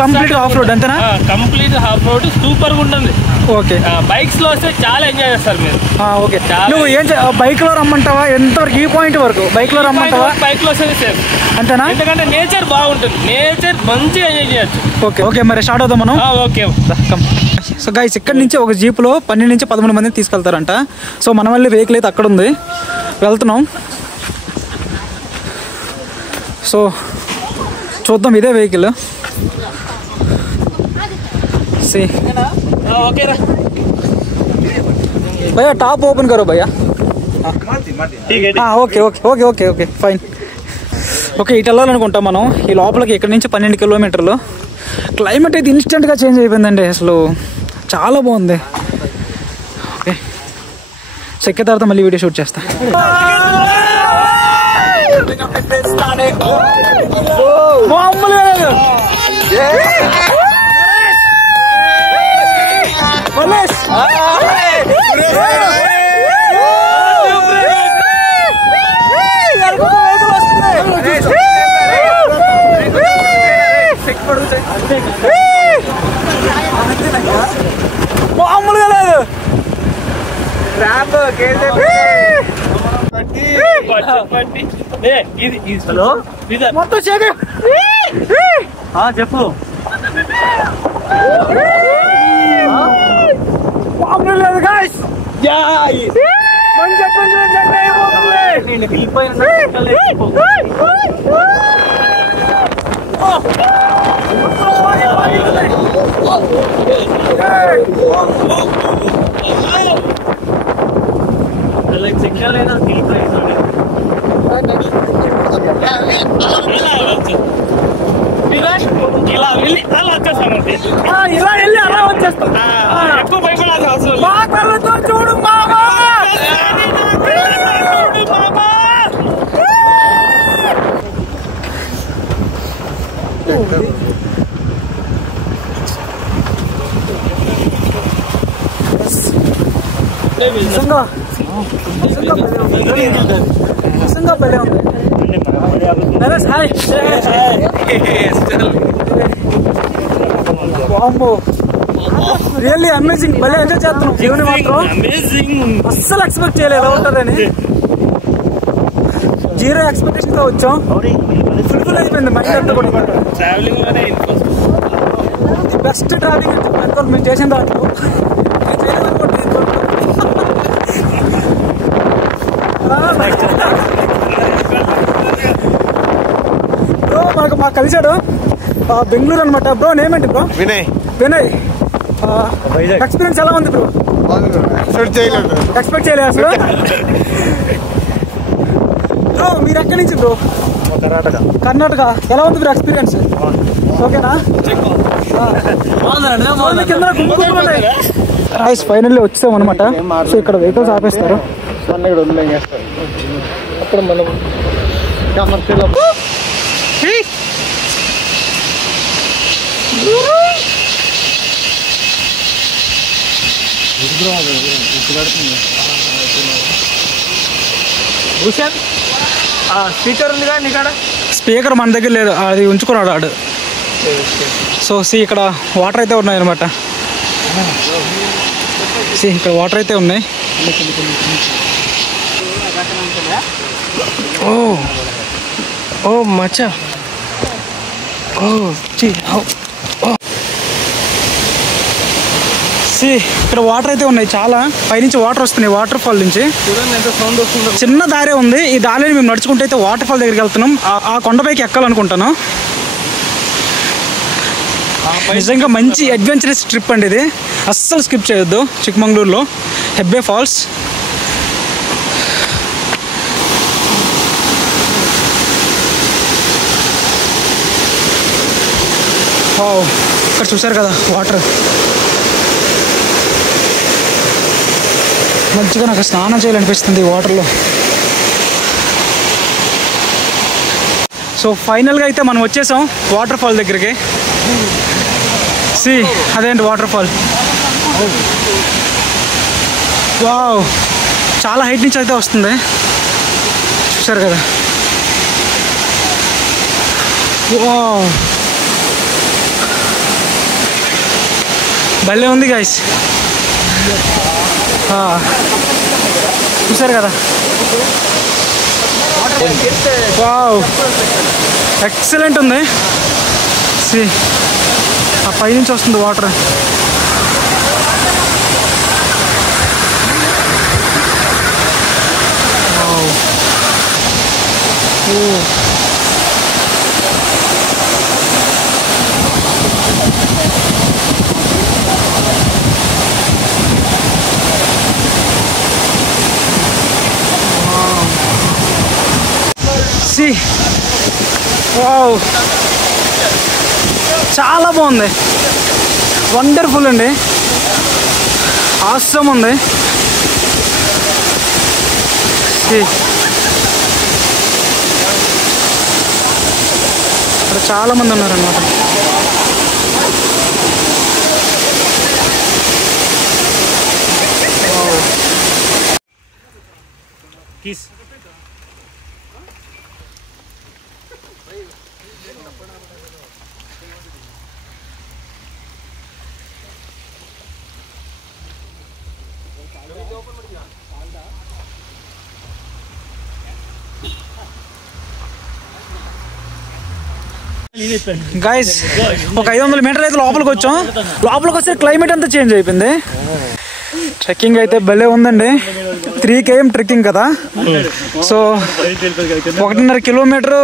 కంప్లీట్ ఆఫ్ రోడ్ అంతేనా? కంప్లీట్ హాఫ్ రోడ్ సూపర్ గా ఉంటుంది. ఓకే, బైక్స్ లో వస్తే చాలా ఎంజాయ్ చేస్తారు మీరు. ఓకే, నువ్వు ఏం బైక్ లో రమ్మంటావా? ఎంతవరకు ఈ పాయింట్ వరకు బైక్ లో రమ్మంటావా? బైక్ లో వస్తే సేఫ్ అంతేనా? ఎందుకంటే నేచర్ బాగుంటుంది, నేచర్ మంచిగా ఎంజాయ్ చేయొచ్చు. ఓకే, మరి స్టార్ట్ అవుతాం మనం. ఓకే. సో గైస్, ఇక్కడ నుంచి ఒక జీప్లో 12 నుంచి 13 మందిని తీసుకెళ్తారంట. సో మన మళ్ళీ వెహికల్ అయితే అక్కడ ఉంది, వెళ్తున్నాం. సో చూద్దాం, ఇదే వెహికల్. भैया टॉप ओपन करो भैया. Okay fine. ఓకే, ఇటు వెళ్ళాలనుకుంటాం మనం. ఈ లోపలికి ఇక్కడ నుంచి 12 kilometers. క్లైమేట్ అయితే ఇన్స్టెంట్గా చేంజ్ అయిపోయిందండి, అసలు చాలా బాగుంది. ఓకే, ఎక్కిన తర్వాత మళ్ళీ వీడియో షూట్ చేస్తా. మామూలుగా లేదు. హలో మొత్తం చెప్పు. లేదు గాయ్స్. ఇలా వెళ్ళి అలా వచ్చేస్తామంటే ఇలా వెళ్ళి అలా వచ్చేస్తాం. ఎక్కువ భయపడాల్సిన అవసరం మా కళ్ళతో చూడు మామా. నిజంగా భలే ఉంది. నరేష్ హాయ్. Really amazing. భలే ఎంజాయ్ చేస్తున్నాం. జీవని మాత్రం అస్సలు ఎక్స్పెక్ట్ చేయలేదు ఎలా ఉంటుందని. 0 ఎక్స్పెక్టేషన్ తో వచ్చాం. ఫుల్ అయిపోయింది మైండ్ అంతా కూడా. ట్రావెలింగ్ లోనే ది బెస్ట్ ట్రావెలింగ్ అని చెప్పి మేము చేసిన దాంట్లో బ్రో మాకు కలిసాడు బెంగళూరు అనమాట. బ్రో నేమేంటి బ్రో? వినయ్. ఎక్స్పీరియన్స్ ఎలా ఉంది బ్రో? ఎక్స్పెక్ట్ చేయలేదు అసలు. బ్రో మీరు ఎక్కడి నుంచి బ్రో? కర్ణాటక. ఎలా ఉంది బ్రో ఎక్స్పీరియన్స్? ఓకేనా? ఫైనల్లీ వచ్చాం అనమాట. సో ఇక్కడ వెహికల్స్ ఆపేస్తారు. అక్కడ మనం కమర్షియల్ స్పీకర్ ఉంది కానీ ఇక్కడ స్పీకర్ మన దగ్గర లేదు, అది ఉంచుకున్నాడు ఆడు. సో ఇక్కడ వాటర్ అయితే ఉన్నాయి అనమాట. ఇక్కడ వాటర్ అయితే ఉన్నాయి. ఓ మచ్చా. ఇక్కడ వాటర్ అయితే ఉన్నాయి చాలా. పైనుంచి వాటర్ వస్తున్నాయి వాటర్ ఫాల్ నుంచి. చూడండి ఎంత సౌండ్ వస్తుందో. చిన్న దారే ఉంది. ఈ దారిని మేము నడుచుకుంటే అయితే వాటర్ ఫాల్ దగ్గరికి వెళ్తున్నాం. ఆ కొండపైకి ఎక్కాలనుకుంటాను. నిజంగా మంచి అడ్వెంచరస్ ట్రిప్ అండి ఇది. అస్సలు స్కిప్ చేయొద్దు. చిక్మంగళూరులో హెబ్బే ఫాల్స్. ఇక్కడ చూసారు కదా వాటర్. మంచిగా నాకు స్నానం చేయాలనిపిస్తుంది ఈ వాటర్లో. సో ఫైనల్గా అయితే మనం వచ్చేసాం వాటర్ ఫాల్ దగ్గరికి. అదేంటి వాటర్ ఫాల్. వావ్, చాలా హైట్ నుంచి అయితే వస్తుంది. చూసారు కదా. వావ్, భలే ఉంది గైస్. చూసారు కదా. వావ్, ఎక్సలెంట్ ఉంది. ఆ పైనుంచి వస్తుంది వాటర్. వావ్, చాలా బాగుంది. వండర్ఫుల్ అండి. ఆసమ్ ఉంది. ఇక్కడ చాలా మంది ఉన్నారన్నమాట. గైస్ ఒక 500 మీటర్ అయితే లోపలికి వచ్చాం. లోపలికి వస్తే క్లైమేట్ అంతా చేంజ్ అయిపోయింది. ట్రెక్కింగ్ అయితే భలే ఉందండి. 3 km ట్రెక్కింగ్ కదా. సో 1.5 కిలోమీటర్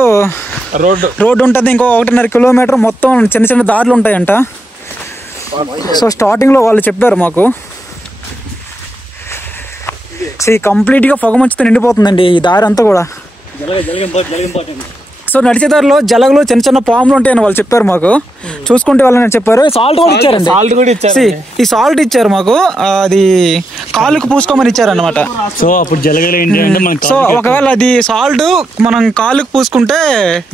రోడ్డు ఉంటుంది, ఇంకో 1.5 కిలోమీటర్ మొత్తం చిన్న చిన్న దారులు ఉంటాయంట. సో స్టార్టింగ్లో వాళ్ళు చెప్పారు మాకు. కంప్లీట్గా పొగ మంచుతో నిండిపోతుందండి ఈ దారి అంతా కూడా. సో నడిచే దారిలో జలగలు చిన్న చిన్న పాములు ఉంటాయని వాళ్ళు చెప్పారు మాకు. చూసుకుంటే వాళ్ళని చెప్పారు. సాల్ట్ కూడా ఇచ్చారండి. ఈ సాల్ట్ ఇచ్చారు మాకు, అది కాళ్ళకు పూసుకోమని ఇచ్చారనమాట. సో అప్పుడు జలగలు ఏంటి అంటే మనకి, సో ఒకవేళ అది సాల్ట్ మనం కాళ్ళకు పూసుకుంటే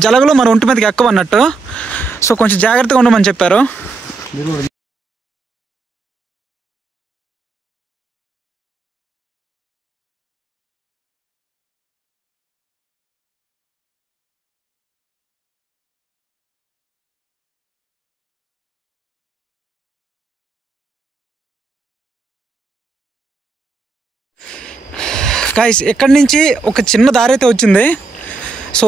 జలగలు మన ఒంటి మీదకి ఎక్కవన్నట్టు. సో కొంచెం జాగ్రత్తగా ఉండమని చెప్పారు. గైస్ ఇక్కడి నుంచి ఒక చిన్న దారి అయితే వచ్చింది. సో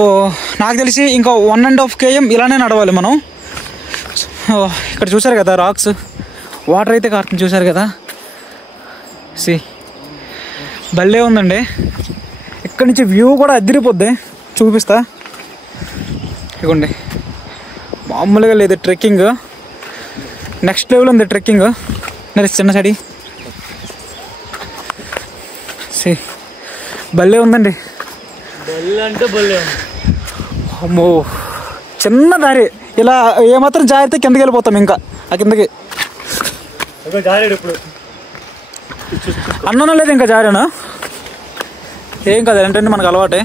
నాకు తెలిసి ఇంకా 1.5 km ఇలానే నడవాలి మనం. ఇక్కడ చూసారు కదా రాక్స్, వాటర్ అయితే కారుతుంది చూసారు కదా. భలే ఉందండి. ఇక్కడి నుంచి వ్యూ కూడా అదిరిపోద్ది, చూపిస్తా. ఇదిగోండి, మామూలుగా లేదు ట్రెక్కింగ్, నెక్స్ట్ లెవెల్ ఉంది ట్రెక్కింగ్. చిన్న సైడ్ భలే ఉందండి. అమ్మో చిన్న దారి, ఇలా ఏమాత్రం జారితే కిందకి వెళ్ళిపోతాం. ఇంకా ఆ కిందకి అన్నా లేదు, ఇంకా జారాను ఏం కదా ఏంటంటే మనకు అలవాటే.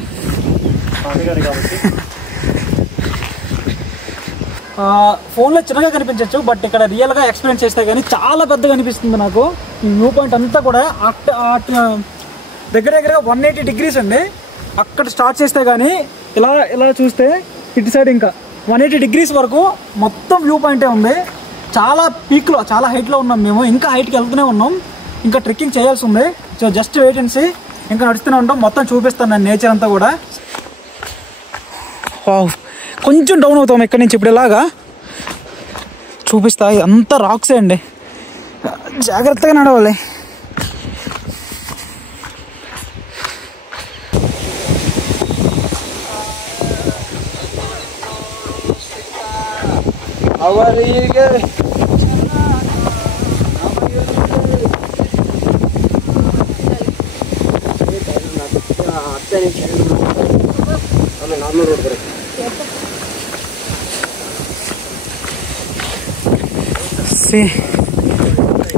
ఫోన్లో చిన్నగా కనిపించవచ్చు, బట్ ఇక్కడ రియల్గా ఎక్స్పీరియన్స్ చేస్తే కానీ చాలా పెద్దగా అనిపిస్తుంది నాకు. ఈ వ్యూ పాయింట్ అంతా కూడా దగ్గర దగ్గరగా 180 degrees అండి. అక్కడ స్టార్ట్ చేస్తే కానీ ఇలా ఇలా చూస్తే ఇటు సైడ్ ఇంకా 180 degrees వరకు మొత్తం వ్యూ పాయింటే ఉంది. చాలా పీక్లో, చాలా హైట్లో ఉన్నాం మేము. ఇంకా హైట్కి వెళ్తూనే ఉన్నాం, ఇంకా ట్రెక్కింగ్ చేయాల్సి ఉంది. So just wait and see, ఇంకా నడుస్తూనే ఉంటాం. మొత్తం చూపిస్తాను నేను నేచర్ అంతా కూడా. కొంచెం డౌన్ అవుతాం ఇక్కడి నుంచి. ఇప్పుడు ఇలాగా చూపిస్తా, అంతా రాక్సే అండి, జాగ్రత్తగా నడవాలి.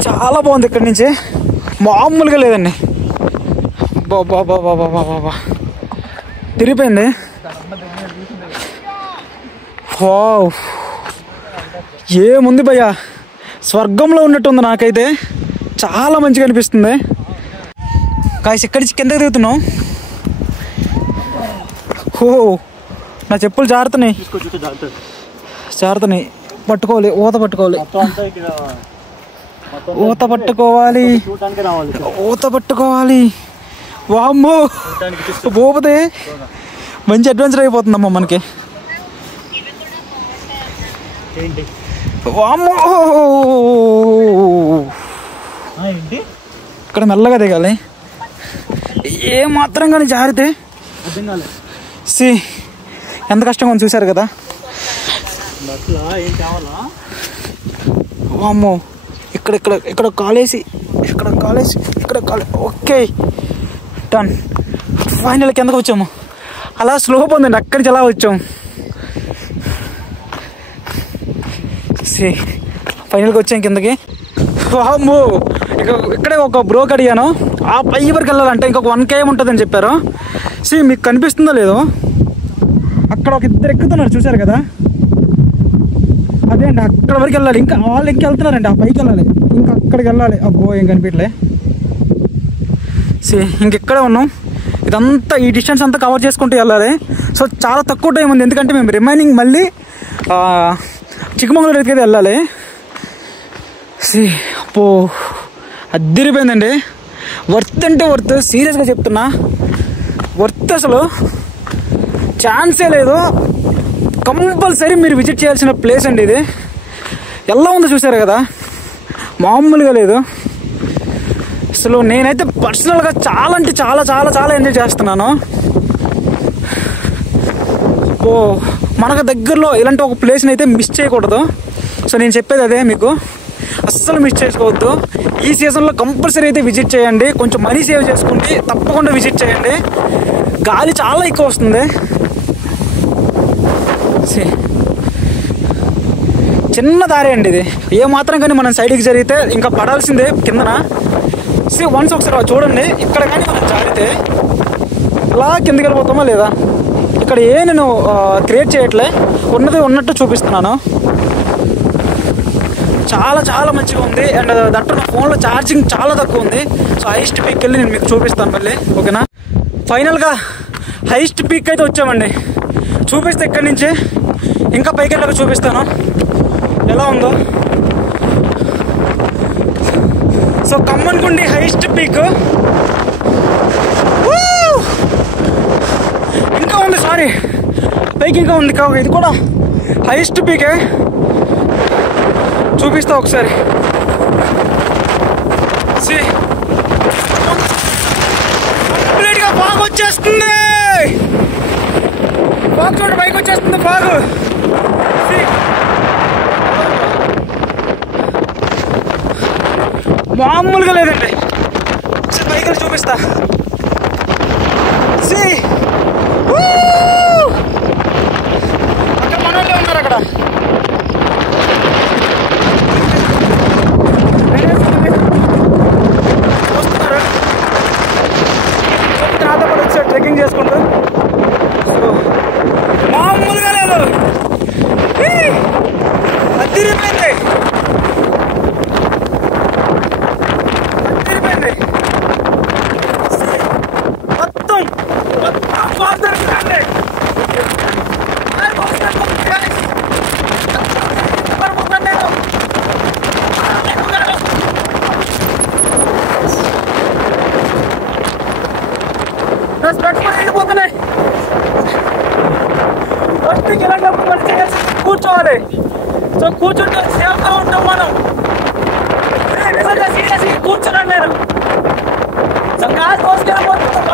చాలా బాగుంది ఇక్కడి నుంచి, మామూలుగా లేదండి. బాబా తిరిగిపోయింది. ఏముంది భయ్యా, స్వర్గంలో ఉన్నట్టుంది నాకైతే. చాలా మంచిగా అనిపిస్తుంది. కాసి ఇక్కడి నుంచి కిందకి దిగుతున్నాం. నా చెప్పులు జారుతున్నాయి, పట్టుకోవాలి, ఊత పట్టుకోవాలి, ఊత పట్టుకోవాలి. వామ్మో పోతే మంచి అడ్వెంచర్ అయిపోతుందమ్మా మనకి. వామ్మో ఇక్కడ మెల్లగా దిగాలి, ఏ మాత్రం కానీ జారితే ఎంత కష్టంగా ఉంది చూసారు కదా. వామ్మో ఇక్కడ ఇక్కడ ఇక్కడ కాలేసి, ఇక్కడ కాలేసి, ఇక్కడ ఓకే డన్. ఫైనల్ కిందకు వచ్చాము. అలా స్లోప్ ఉందండి, అక్కడి నుంచి అలా వచ్చాం. ఫైనల్గా వచ్చాం కిందకి. వామ్మో ఇక్కడే ఒక బ్రోక్ అడిగాను, ఆ పై వరకు వెళ్ళాలంటే ఇంకొక 1 km ఉంటుందని చెప్పారు. మీకు కనిపిస్తుందో లేదో, అక్కడ ఒక ఇద్దరు ఎక్కుతున్నారు చూసారు కదా, అదే అండి. అక్కడ వరకు వెళ్ళాలి, ఇంకా వాళ్ళు ఇంక వెళ్తున్నారండి, ఆ పైకి వెళ్ళాలి, ఇంకా అక్కడికి వెళ్ళాలి. అబ్బో ఏం కనిపించలే. ఇంకెక్కడే ఉన్నాం. ఇదంతా ఈ డిస్టెన్స్ అంతా కవర్ చేసుకుంటూ వెళ్ళాలి. సో చాలా తక్కువ టైం ఉంది, ఎందుకంటే మేము రిమైనింగ్ మళ్ళీ చిక్కమంగళూరు అయితే వెళ్ళాలి. అబ్బో అద్దిరిపోయిందండి. వర్త్ అంటే వర్త్, సీరియస్గా చెప్తున్నా, వర్త్ అసలు ఛాన్సే లేదు. కంపల్సరీ మీరు విజిట్ చేయాల్సిన ప్లేస్ అండి ఇది. ఎలా ఉందో చూసారు కదా, మామూలుగా లేదు అసలు. నేనైతే పర్సనల్గా చాలా అంటే చాలా చాలా చాలా ఎంజాయ్ చేస్తున్నాను. ఓ మనకు దగ్గరలో ఇలాంటి ఒక ప్లేస్ని అయితే మిస్ చేయకూడదు. సో నేను చెప్పేది అదే, మీకు అస్సలు మిస్ చేసుకోవద్దు. ఈ సీజన్లో కంపల్సరీ అయితే విజిట్ చేయండి. కొంచెం మనీ సేవ్ చేసుకోండి, తప్పకుండా విజిట్ చేయండి. గాలి చాలా ఎక్కువ వస్తుంది. చిన్న దారి అండి ఇది. ఏ మాత్రం కానీ మనం సైడ్కి జరిగితే ఇంకా పడాల్సిందే కిందన. వన్స్ ఒకసారి చూడండి, ఇక్కడ కానీ మనం జారితే ఇలా కిందకి వెళ్ళిపోతామా లేదా. ఇక్కడ నేను క్రియేట్ చేయట్లే, ఉన్నది ఉన్నట్టు చూపిస్తున్నాను. చాలా చాలా మంచిగా ఉంది. అండ్ దట్టు నా ఫోన్లో ఛార్జింగ్ చాలా తక్కువ ఉంది. సో హైయెస్ట్ పీక్ వెళ్ళి నేను మీకు చూపిస్తాను మళ్ళీ, ఓకేనా. ఫైనల్గా హైయెస్ట్ పీక్ అయితే వచ్చామండి. చూపిస్తే ఇక్కడి నుంచి ఇంకా పైకి వెళ్ళాక చూపిస్తాను ఎలా ఉందో. సో కమ్మన్గుండి హైయెస్ట్ పీక్ ఇంకా ఉంది, సారీ పైకి ఇంకా ఉంది. ఇది కూడా హైయెస్ట్ పీకే, చూపిస్తా ఒకసారి. కంప్లీట్గా బాగా వచ్చేస్తుంది. బాగా చూడండి, పైకి వచ్చేస్తుంది బాగు. మామూలుగా లేదండి. ఒకసారి పైకి చూపిస్తా. అక్కడ మనోళ్ళే ఉన్నారు. అక్కడ వస్తున్నారు, నాతో పాటు వచ్చారు ట్రెక్కింగ్ చేసుకుంటూ. సో మామూలుగా లేదు, అదిరిపోయింది. మొత్తం వెళ్ళిపోతున్నాయి. ఫస్ట్ ఇలాంటప్పుడు మంచిగా కూర్చోవాలి. సో కూర్చుంటే సేఫ్గా ఉంటాం మనం. నిజంగా సీరియస్గా కూర్చున్నాను నేను. సో కాదు కోసుకెళ్ళిపోతున్నాం.